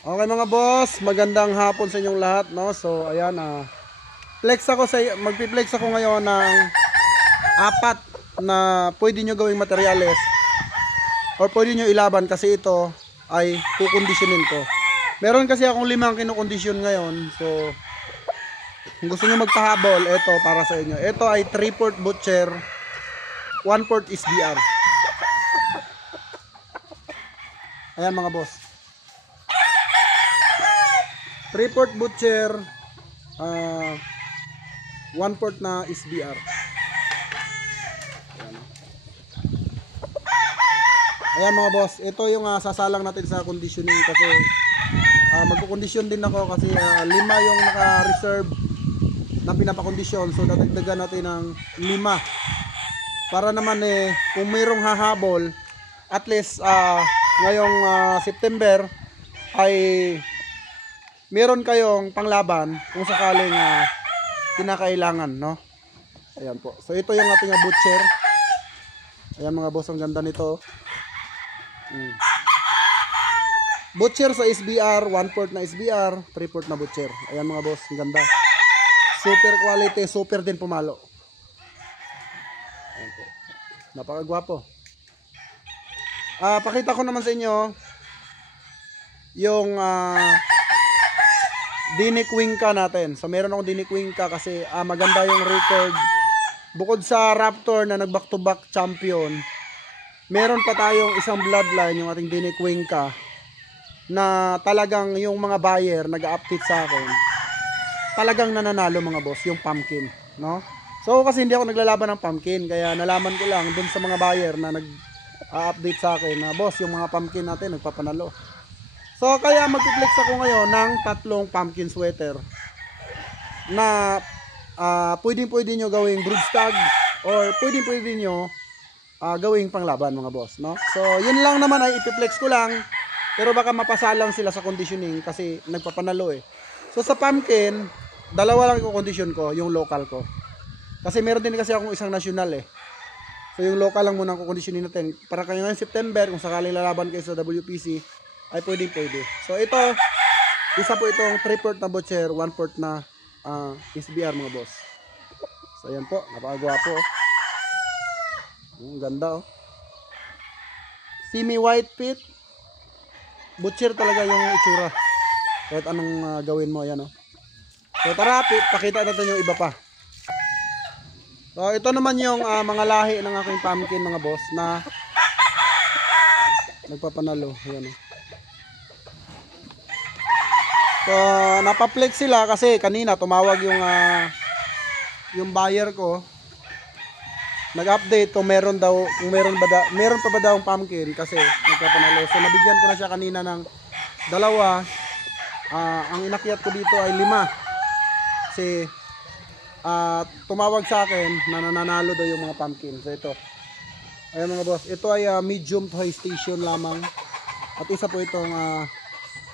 Okay mga boss, magandang hapon sa inyong lahat, no? So ayan, flex ako magpi-flex ako ngayon ng apat na pwede nyo gawing materyales or pwede nyo ilaban kasi ito ay kukondisyonin ko. Meron kasi akong 5 kinukondisyon ngayon. So kung gusto nyo magpahabol, ito para sa inyo. Ito ay 3/4 butcher, 1/4 SBR. Ayan mga boss, 3/4 butcher, 1/4 na SBR. Ayan mga boss, ito yung sasalang natin sa conditioning kasi magkukondisyon din ako kasi 5 yung naka-reserve na pinapakondisyon. So dadagdagan natin ng 5 para naman kung mayroong hahabol, at least ngayong September ay meron kayong panglaban kung sakaling kinakailangan, no? Ayan po. So ito yung ating butcher. Ayan mga boss, ang ganda nito. Butcher sa SBR, 1/4 na SBR, 3/4 na butcher. Ayan mga boss, ang ganda. Super quality, super din pumalo. Ayan po. Napakagwapo. Pakita ko naman sa inyo yung Dinic Wingka natin. So meron akong Dinic Wingka kasi maganda yung record. Bukod sa Raptor na nag back to back champion, meron pa tayong isang bloodline, yung ating Dinic Wingka, na talagang yung mga buyer nag-update sa akin, talagang nananalo mga boss, yung pumpkin, no? So kasi hindi ako naglalaban ng pumpkin, kaya nalaman ko lang dun sa mga buyer na nag-update sa akin na boss, yung mga pumpkin natin nagpapanalo. So kaya mag-flex ako ngayon ng 3 pumpkin sweater na pwedeng-pwede nyo gawing broodstag or pwedeng-pwede nyo gawing panglaban mga boss, no? So yun lang naman ay ipiplex ko lang, pero baka mapasalang sila sa conditioning kasi nagpapanalo So sa pumpkin, 2 lang yung condition ko, yung local ko. Kasi meron din kasi akong isang national So yung local lang muna ang conditioning natin. Para kayo ngayong September, kung sakaling lalaban kayo sa WPC, ay pwede. So ito, isa po itong 3/4 na butcher, 1/4 na SBR mga boss. So ayan po, napakagwapo. Ang ganda Semi white pit. Butcher talaga yung itsura. Kahit anong gawin mo, ayan So tara, pakita natin yung iba pa. So ito naman yung mga lahi ng aking pumpkin mga boss na nagpapanalo. Ayan So napaplex sila kasi kanina tumawag yung buyer ko. Nag-update kung meron pa ba daw pumpkin kasi nagpapanalo. So nabigyan ko na siya kanina ng 2. Ang inakyat ko dito ay 5. Kasi tumawag sa akin na nananalo daw yung mga pumpkin. So ito. Ayan mga boss, ito ay medium to high station lamang. At isa po itong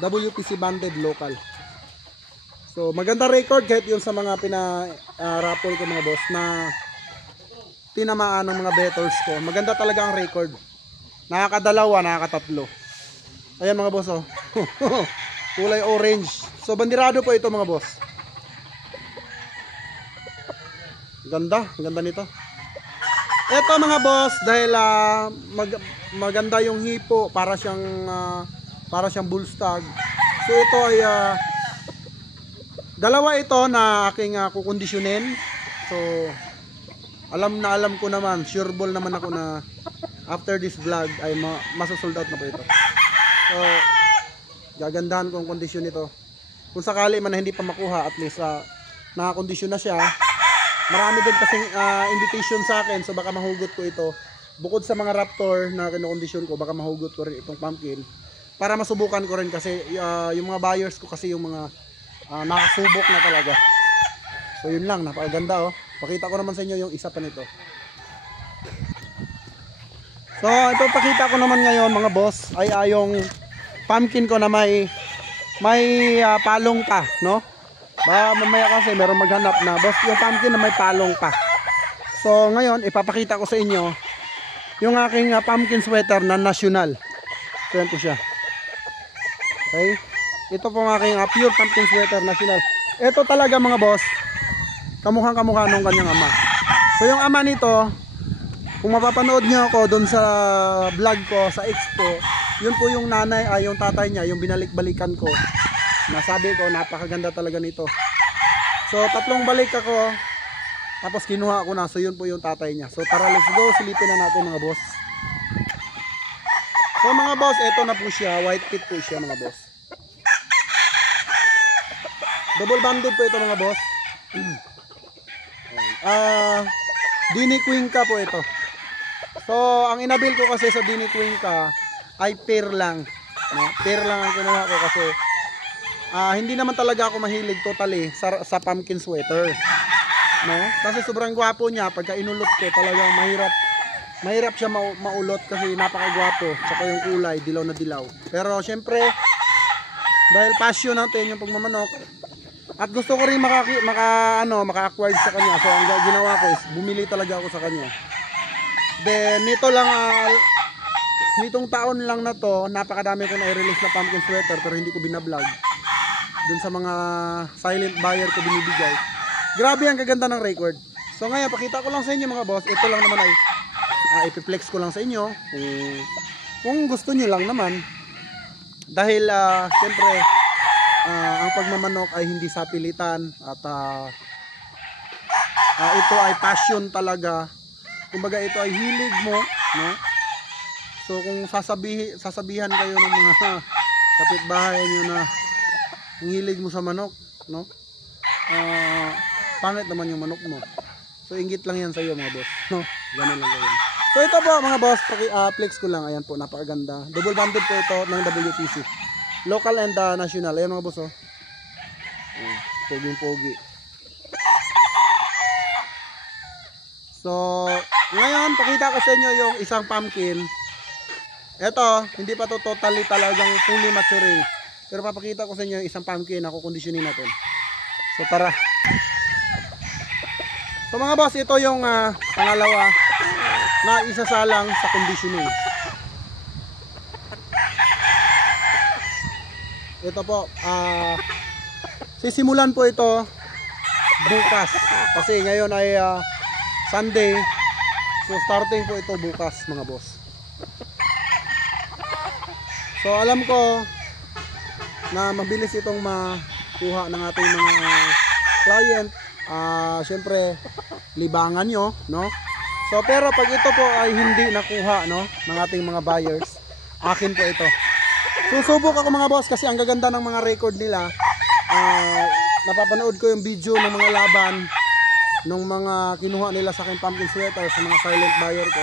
WPC banded local. So maganda record kahit yun sa mga pina-raffle ko mga boss na tinamaan ng mga bettors ko. Maganda talaga ang record. Nakakadalawa, nakakatatlo. Ayan mga boss kulay orange. So bandirado po ito mga boss. Ganda nito. Ito mga boss, dahil maganda yung hipo, para siyang bullstag. So ito ay 2 ito na aking kukondisyonin. So alam ko naman, sure ball naman ako na after this vlog ay masosold out na po ito. So gagandahan ko ang kondisyon nito. Kung sakali man na hindi pa makuha, at least nakakondisyon na siya. Marami din kasing invitation sa akin, so baka mahugot ko ito. Bukod sa mga Raptor na kinokondisyon ko, baka mahugot ko rin itong pumpkin para masubukan ko rin kasi yung mga buyers ko kasi yung mga nakasubok na talaga. So yun lang, napakaganda Pakita ko naman sa inyo yung isa pa nito. So ito pakita ko naman ngayon mga boss ay yung pumpkin ko na may palong pa, no? Mamaya kasi meron maghanap na boss yung pumpkin na may palong pa. So ngayon ipapakita ko sa inyo yung aking pumpkin sweater na national. So yan po siya. Okay? Ito po ang aking pure pumpkin sweater national. Ito talaga mga boss, kamukhang kamukha nung kanyang ama. So yung ama nito, kung mapapanood nyo ako doon sa vlog ko sa expo, yun po yung nanay, yung tatay niya, yung binalik-balikan ko. Nasabi ko, napakaganda talaga nito. So 3 balik ako, tapos kinuha ko na. So yun po yung tatay niya. So tara, let's go, silipin na natin mga boss. So mga boss, ito na po siya, white pit po siya mga boss. Double banded po ito mga boss. Dini Cuenca po ito. So ang inabil ko kasi sa Dini Cuenca ay pair lang, no? Pair lang ang kinuha ko kasi hindi naman talaga ako mahilig totally sa pumpkin sweater, no? Kasi sobrang gwapo niya. Pagka inulot ko talagang mahirap siya maulot kasi napakagwapo. Tsaka yung kulay dilaw na dilaw. Pero syempre dahil passion natin yung pagmamanok at gusto ko rin maka-acquire sa kanya. So ang ginawa ko is bumili talaga ako sa kanya. Then nito lang nitong taon lang na to, napakadami ko na i-release na pumpkin sweater pero hindi ko binablog. Dun sa mga silent buyer ko binibigay. Grabe ang kaganda ng record. So ngayon pakita ko lang sa inyo mga boss. Ito lang naman ay ipiplex ko lang sa inyo kung gusto niyo lang naman. Dahil siyempre ang pagmamanok ay hindi sa pilitan at ito ay passion talaga. Kumbaga ito ay hilig mo, no? So kung sasabihan kayo ng mga kapitbahay niyo na ang hilig mo sa manok, no? Pangit naman yung manok mo. So inggit lang yan sa iyo mga boss, no? Ganun lang yan. So ito po mga boss, flex ko lang. Ayan po, napakaganda. Double banded po ito ng WTC. Local and national. Ayan mga boss, oh. Poging-pogi. So, ngayon, pakita ko sa inyo yung isang pumpkin. Ito, hindi pa to totally talagang fully maturing. Pero papakita ko sa inyo yung isang pumpkin na kukondisyonin natin. So, tara. So mga boss, ito yung pangalawa na isasalang sa conditioning. Ito po, sisimulan po ito bukas. Kasi ngayon ay Sunday. So starting po ito bukas mga boss. So alam ko na mabilis itong makuha ng ating mga client. Siyempre libangan nyo, no? So pero pag ito po ay hindi nakuha, no, ng ating mga buyers, akin po ito. Susubok ako mga boss kasi ang gaganda ng mga record nila. Napapanood ko yung video ng mga laban ng mga kinuha nila sa akin pumpkin sweater sa mga silent buyer ko.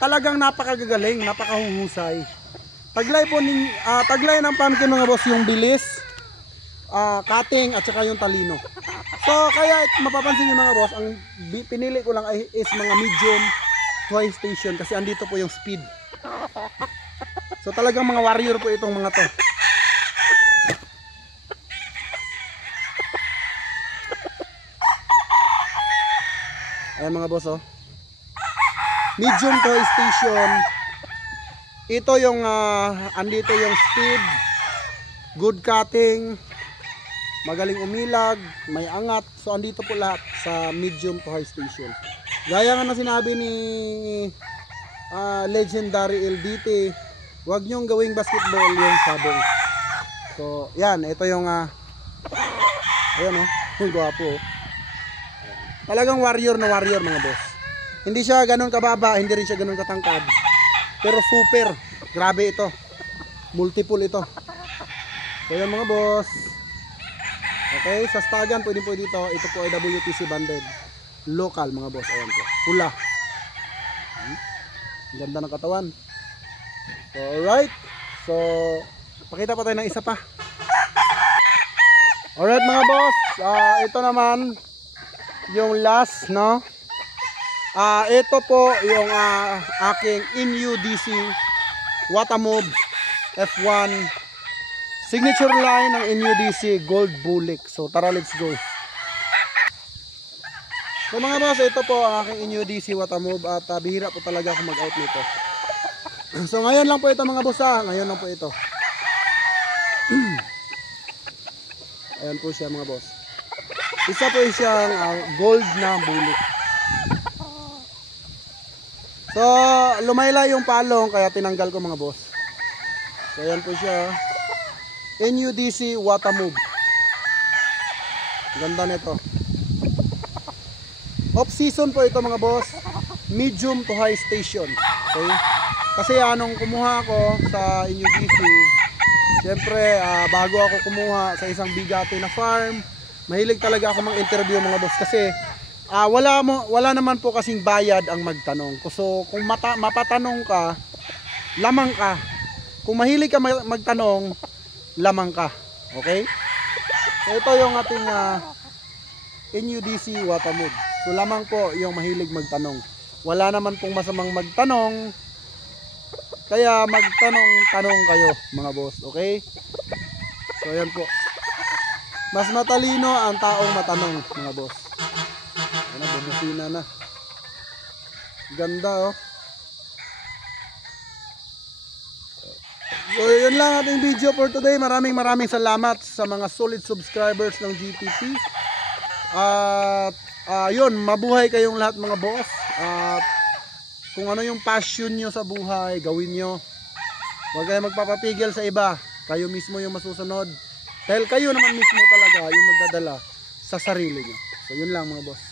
Talagang napakagagaling, napakahuhusay. Taglay po taglay ng pumpkin mga boss yung bilis, cutting at saka yung talino. So kaya mapapansin niyo mga boss, ang pinili ko lang is mga medium to high station kasi andito po yung speed. So talagang mga warrior po itong mga to. Ayan mga boss, oh. Medium to high station. Ito yung andito yung speed, good cutting, magaling umilag, may angat. So andito po lahat sa medium to high station. Gaya nga na sinabi ni legendary LDT, huwag nyong gawing basketball yung sabong. So yan, ito yung ayan, oh, yung gwapo. Talagang warrior na warrior mga boss. Hindi siya ganun kababa, hindi rin siya ganun katangkad, pero super, grabe ito. Multiple ito. So yan mga boss. Okay, sa stagan pwede po dito. Ito po ay WTC banded. Local mga boss. Ayan po, pula. Ang ganda ng katawan. So, alright. So, pakita pa tayo ng isa pa. Alright mga boss. Ito naman yung last, no? Ito po yung aking NUDC Watamove F1 signature line ng NUDC Gold Bulik. So tara, let's go. So mga boss, ito po ang aking NUDC Watamove at bihira po talaga ako mag-out nito. So ngayon lang po ito mga boss, ngayon lang po ito. Ayan po siya mga boss. Isa po siyang gold na bullet. So, lumayla yung palong kaya tinanggal ko mga boss. So, ayan po siya. NUDC Watamove. Ganda nito. Off season po ito mga boss. Medium to high station. Okay? Kasi anong kumuha ako sa NUDC, siyempre bago ako kumuha sa isang bigati na farm, mahilig talaga ako mag-interview mga boss kasi wala naman po kasing bayad ang magtanong. So kung mapatanong ka, lamang ka. Kung mahilig ka magtanong, lamang ka. Okay? So ito yung ating NUDC Watamove. So lamang po yung mahilig magtanong. Wala naman pong masamang magtanong. Kaya magtanong-tanong kayo mga boss. Okay? So ayan po. Mas matalino ang taong matanong mga boss. Ayan, bubusina na. Ganda oh. So yun lang ating video for today. Maraming salamat sa mga solid subscribers ng GTP. At yun, mabuhay kayong lahat mga boss. At kung ano yung passion nyo sa buhay, gawin nyo. Huwag kayo magpapapigil sa iba. Kayo mismo yung masusunod. Dahil kayo naman mismo talaga yung magdadala sa sarili nyo. So yun lang mga boss.